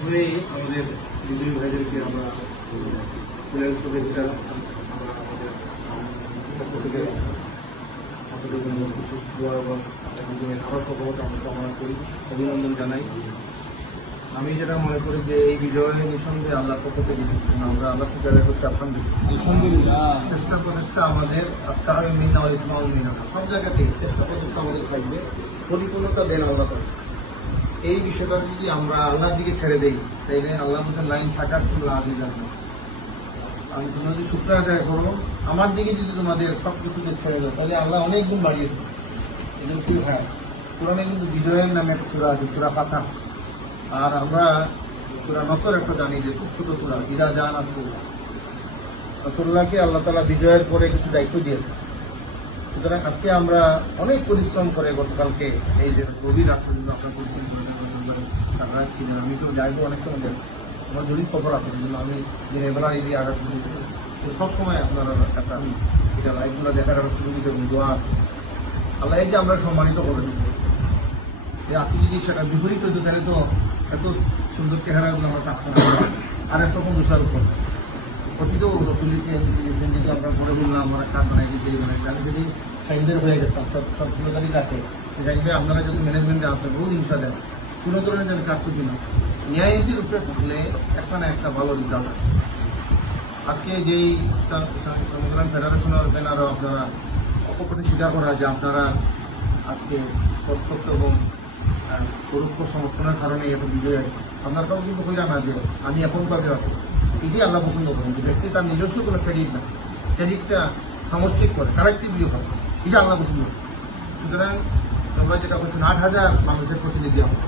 প্রথমেই আমাদের বিজয়ী ভাইদেরকে আমরা শুভেচ্ছা আমরা আমাদের পক্ষ থেকে আপনাদের জন্য বিশেষ আমরা করি, অভিনন্দন জানাই। আমি যেটা মনে করি যে এই বিজয় নিঃসন্দেহে আল্লাহর পক্ষ থেকে এসেছেন আমরা আল্লাহ সুবিধা করছি আলহামদুলিল্লাহ। চেষ্টা প্রচেষ্টা আমাদের আজকাল মিনা ইসমাউল মিনা সব জায়গাতেই চেষ্টা প্রচেষ্টা আমাদের থাকবে। পরিপূর্ণতা দেন আল্লাহ তাআলা। এই বিষয়টা যদি আমরা আল্লাহর দিকে ছেড়ে দেই, তাইলে আল্লাহ বলছেন লাইন শাকার তুল্লাহ আজি যাবে আমি তোমরা যদি শুক্র আদায় করো, আমার দিকে যদি তোমাদের সব কিছুকে ছেড়ে দাও, তাহলে আল্লাহ অনেক গুণ বাড়িয়ে দেবে। এগুলো কি হ্যাঁ? কোরআনে কিন্তু বিজয়ের নামে একটা সুরা আছে, সুরা পাথা আর আমরা সুরা নসর একটা জানি যে খুব ছোট সুরা, ইদা জান আসুল্লাহ রসুল্লাহকে আল্লাহ তালা বিজয়ের পরে কিছু দায়িত্ব দিয়েছে সুতরাং আজকে আমরা অনেক পরিশ্রম করে গতকালকে এই যে গভীর রাত আপনার পরিশ্রম করে পরিশ্রম আমি তো যাইবো অনেক সময় যাই আমার জরুরি সফর আছে জন্য আমি বেলা এই দিয়ে আঘাত করতেছি সবসময় আপনার একটা এটা লাইভগুলো দেখার একটা সুযোগ হিসেবে দোয়া আছে। আল্লাহ এই যে আমরা সম্মানিত করে এই আজকে যদি সেটা বিপরীত হইতো, তাহলে তো এত সুন্দর চেহারাগুলো আমরা থাকতাম আর এত কম দোষার উপর অতীত পুলিশে যদি আমরা করে বললাম, আমরা কার্ড বানাই দিয়েছি এই বানাইছি আমি যদি সাইনদের হয়ে গেছিলাম সব সব কিলো তারিখ রাখে জানবে আপনারা যদি ম্যানেজমেন্টে আসেন বহু জিনিস দেন কোনো ধরনের যেন কারচুপি না। ন্যায়নীতির উপরে থাকলে একটা না একটা ভালো রেজাল্ট আসে। আজকে যেই সং- সং- সংবিধান ফেডারেশনের ব্যানারও আপনারা অকপটে স্বীকার করা যে আপনারা আজকে প্রত্যক্ষ এবং পরোক্ষ সমর্থনের কারণে এখন বিজয় আছে আপনার কাউ কিন্তু কইরা না যে আমি এখন ভাবে আছি। এটাই আল্লাহ পছন্দ করেন যে ব্যক্তি তার নিজস্ব কোনো ক্রেডিট না ক্রেডিটটা সামষ্টিক করে কালেক্টিভ ভিউ হয় এটা আল্লাহ পছন্দ করেন। সুতরাং সবাই যেটা করছেন আট হাজার মানুষের প্রতিনিধি হবে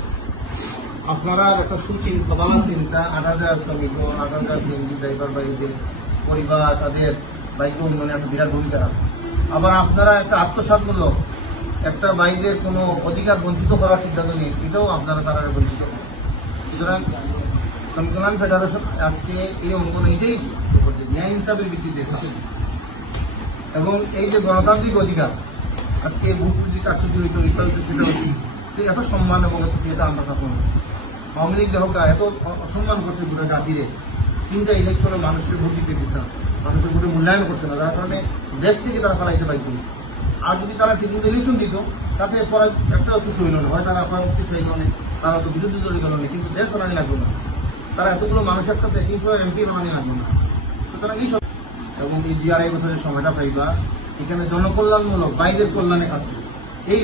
আপনারা একটা সুচিন্তা ভালো চিন্তা, আট হাজার শ্রমিক, আট হাজার দিনজি ড্রাইভার বাইকদের পরিবার, তাদের বাইক উন্নয়নে একটা বিরাট ভূমিকা রাখে। আবার আপনারা একটা আত্মসাতমূলক, একটা বাইকের কোনো অধিকার বঞ্চিত করার সিদ্ধান্ত নিয়ে, এটাও আপনারা তারা বঞ্চিত করেন। সুতরাং সংবিধান ফেডারেশন, আজকে এই অঙ্গন করছে ন্যায় হিসাবের ভিত্তিতে এবং এই যে গণতান্ত্রিক অধিকার, আজকে ভূ যে কারচুপি হইতো, এটা হইতো, সেটা হইতো এত সম্মান এবং এত সেটা আমরা থাকুন আওয়ামী লীগ দেহকা এত অসম্মান করছে পুরো জাতিরে। তিনটা ইলেকশনে মানুষের ভোট দিতে দিচ্ছে মানুষের ভোটে মূল্যায়ন করছে না, যার কারণে দেশ থেকে তারা ফেলাইতে দিচ্ছে আর যদি তারা ঠিকমতো ইলেকশন দিত, তাতে পরে একটাও কিছু হইল না, হয় তারা আপনার উচিত হয়ে গেল তারা তো বিরোধী দল গেল কিন্তু দেশ বানানি লাগল না। তারা এতগুলো মানুষের সাথে তিনশো এমপি বানানি লাগল না। সুতরাং এই সব এবং এই দুই আড়াই বছরের সময়টা পাইবা, এখানে জনকল্যাণমূলক বাইরের কল্যাণে আছে এই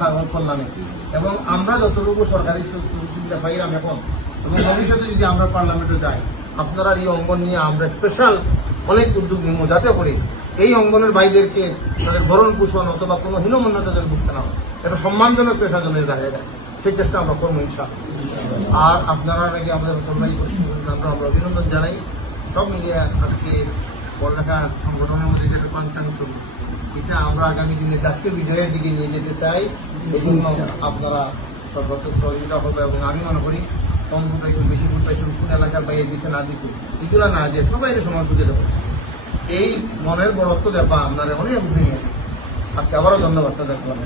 কাগজ কল্যাণে। এবং আমরা যতটুকু সরকারি সুযোগ সুবিধা পাইলাম এখন। এবং ভবিষ্যতে যদি আমরা পার্লামেন্টে যাই, আপনারা এই অঙ্গন নিয়ে আমরা স্পেশাল অনেক উদ্যোগ নিব যাতে করে এই অঙ্গনের বাইদেরকে তাদের ভরণ পোষণ অথবা কোনো হীনমন্যতা যেন ভুগতে না হয়। এটা সম্মানজনক পেশা যেন দেখা যায় চেষ্টা আমরা করব আর আপনারা নাকি আমাদের পরিশ্রম আমরা আমরা অভিনন্দন জানাই। সব মিলিয়ে আজকে পড়ালেখা সংগঠনের মধ্যে যেটা কনসান্ত এটা আমরা আগামী দিনে জাতীয় বিজয়ের দিকে নিয়ে যেতে চাই। এই জন্য আপনারা সর্বাত্মক সহযোগিতা হবে এবং আমি মনে করি, কম পাইছেন বেশি ভোট পাইছেন কোন এলাকার বাইরে দিছে, না দিছে, এগুলো না যে সবাই সমান সুযোগ এই মনের বরত্ব দেবা আপনারা অনেক ভেঙে আজকে আবারও ধন্যবাদ দেখলাম